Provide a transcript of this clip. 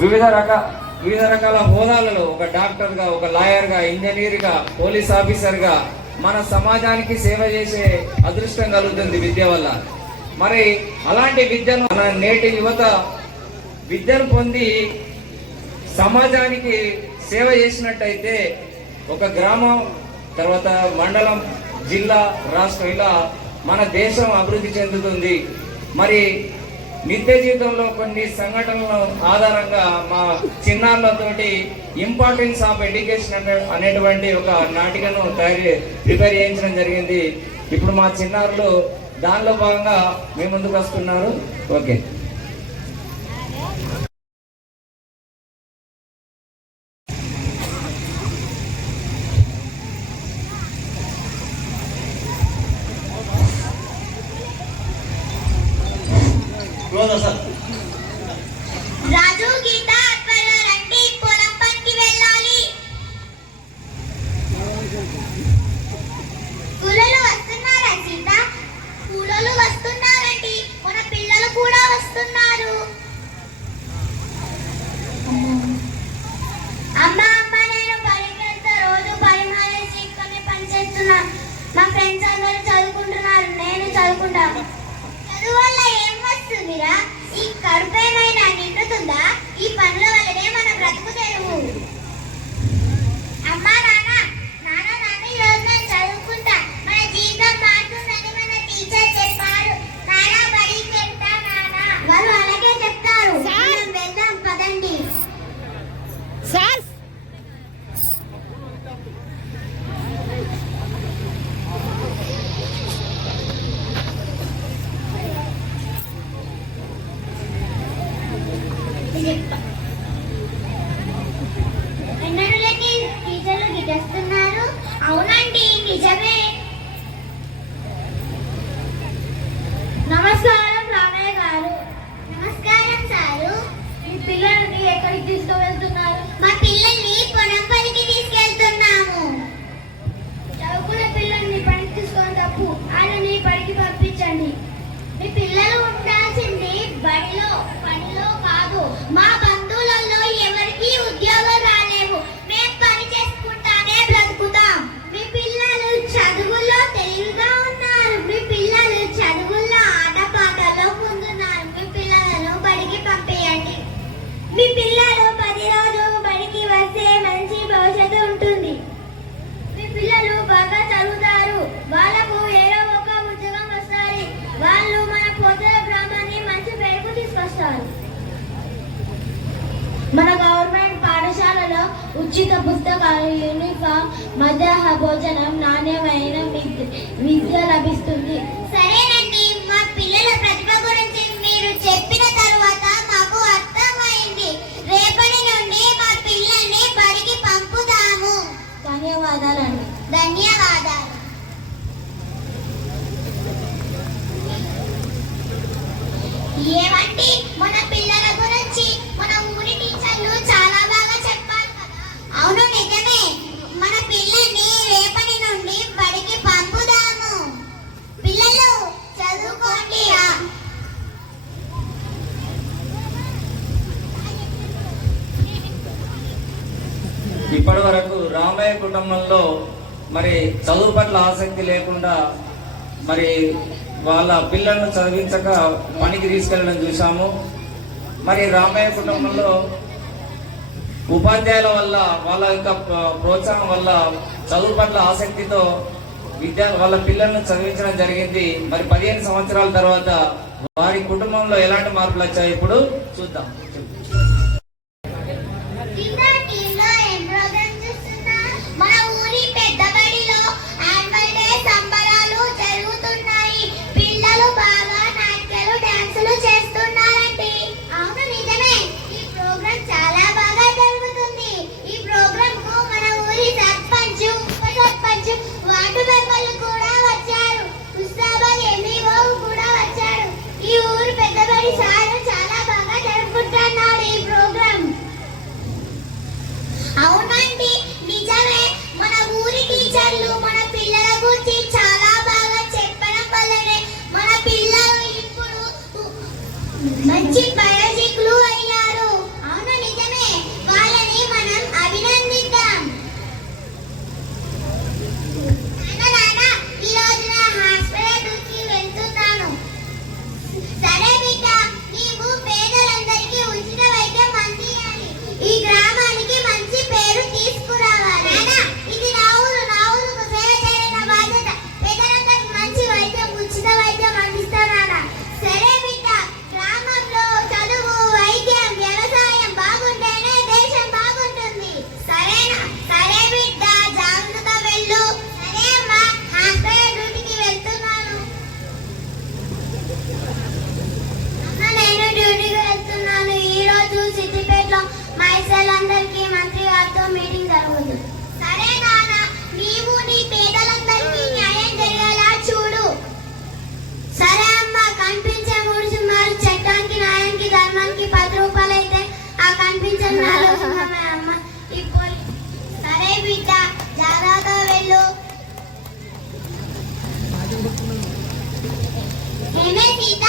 వివిధ రకాల హోదాలలో ఒక డాక్టర్గా, ఒక లాయర్గా, ఇంజనీర్గా, పోలీస్ ఆఫీసర్గా మన సమాజానికి సేవ చేసే అదృష్టం కలుగుతుంది విద్య వల్ల. మరి అలాంటి విద్యను మన నేటి యువత విద్యను పొంది సమాజానికి సేవ చేసినట్టయితే ఒక గ్రామం, తర్వాత మండలం, జిల్లా, రాష్ట్రం, ఇలా మన దేశం అభివృద్ధి చెందుతుంది. మరి నిత్య జీవితంలో కొన్ని సంఘటనల ఆధారంగా మా చిన్నారులతోటి ఇంపార్టెన్స్ ఆఫ్ ఎడ్యుకేషన్ అనేటువంటి ఒక నాటికను ప్రిపేర్ చేయించడం జరిగింది. ఇప్పుడు మా చిన్నారులు దానిలో భాగంగా మీ ముందుకు వస్తున్నారు. ఓకే. రాజు, గీత త్వరగా రండి, పొలం పనికి వెళ్ళాలి. కూలోళ్ళు వస్తున్నారా సీత? కూలోళ్ళు వస్తున్నారండి, మన పిల్లలు కూడా వస్తున్నారు. అమ్మ నేను పనికి వెళ్తా, రోజు పరిమాణం తీసుకొని పని చేస్తున్నా. మా ఫ్రెండ్స్ అందరూ చదువుకుంటున్నారు, నేను చదువుకుంటాను. చదువు వల్ల ఏం వస్తుందిరా? ఈ కడుపేమైనా నిండుతుందా? ఈ పనుల వల్లనే మన బ్రతుకు తెరువు. అమ్మా నాన్న ఈరోజు నేను చదువుకుంటా, మన జీవితం మారుతుందని మన టీచర్ చెప్పారు. నాన్న బడికి వెళ్తా నాన్న. వాళ్ళు అలాగే చెప్తారు. మనం వెళ్దాం పదండి. సార్ ఎన్నడూ లేని టీచర్లు గిట్టేస్తున్నారు. అవునండి, నిజమే. నమస్కారం రామయ్య గారు. నమస్కారం సారు. మీ పిల్లల్ని ఎక్కడికి తీసుకువెళ్తున్నారు? మా పిల్లల్ని పొలం పనికి తీసుకెళ్తున్నాము. చదువుకునే పిల్లల్ని పనికి తీసుకోవడం తప్పు. ఆయనని పనికి పంపించండి. మీ పిల్లలు ఉండాల్సింది బడిలో, పనిలో కాదు. మా బంధువులలో ఎవరికి ఉద్యోగం రాలేవు, మేము పని చేసుకుంటానే బ్రతుకుతాం. మీ పిల్లలు చదువుల్లో తెలివిగా ఉన్నారు. మీ పిల్లలు చదువుల్లో ఆటపాటల్లో ముందున్నారు. మీ పిల్లలను బడికి పంపేయండి. మీ పిల్లలు 10 రోజులు బడికి వస్తే మంచి భవిష్యత్తు ఉంటుంది. మీ పిల్లలు బాగా చదువుతారు. వాళ్ళకు ఏదో ఒక ఉద్యోగం వస్తుంది. వాళ్ళు మన పోతల గ్రామాన్ని మంచి పేరుకు తీసుకొస్తారు. మన గవర్నమెంట్ పాఠశాలలో ఉచిత పుస్తకాలు, యూనిఫామ్, మధ్యాహ్న భోజనం, నాణ్యమైన విద్య లభిస్తుంది. సరేనండి, మా పిల్లల ప్రతిభ గురించి మీరు చెప్పిన తరువాత మాకు అర్థమైంది. రేపటి నుండి మా పిల్లల్ని బడికి పంపుతాము. ధన్యవాదాలండి. ధన్యవాదాలు. ఏమండి, మన పిల్లల గురించి మన ఊరి టీచర్లు చాలా బాగా చెప్పారు కదా? అవును, నిజమే. మన పిల్లల్ని రేపటి నుండి బడికి పంపుదాము. పిల్లలు చదువుకోండి. ఇప్పటి వరకు రామయ్య కుటుంబంలో మరి చదువు పట్ల ఆసక్తి లేకుండా మరి వాళ్ళ పిల్లలను చదివించక పనికి తీసుకెళ్ళడం చూసాము. మరి రామయ్య కుటుంబంలో ఉపాధ్యాయుల వల్ల, వాళ్ళ యొక్క ప్రోత్సాహం వల్ల చదువు పట్ల ఆసక్తితో వాళ్ళ పిల్లలను చదివించడం జరిగింది. మరి 15 సంవత్సరాల తర్వాత వారి కుటుంబంలో ఎలాంటి మార్పులు వచ్చాయి ఇప్పుడు చూద్దాం. ఈ ఊరు పెద్దబడి సారు చాలా బాగా జరుపుకుంటున్నారు ఈ సింహాలతో మీటింగ్ జరుగుతుంది. సరే నాన్న, నీవు నీ పేదలందరికీ న్యాయం జరిగేలా చూడు. సరే అమ్మ. కనిపించే 3 సింహాలు చట్టానికి, న్యాయానికి, ధర్మానికి 10 రూపాయలు అయితే ఆ కనిపించే 4 సింహమే అమ్మ. ఇప్పుడు సరే బిడ్డ, జాగ్రత్తగా వెళ్ళు. ఏమే సీత,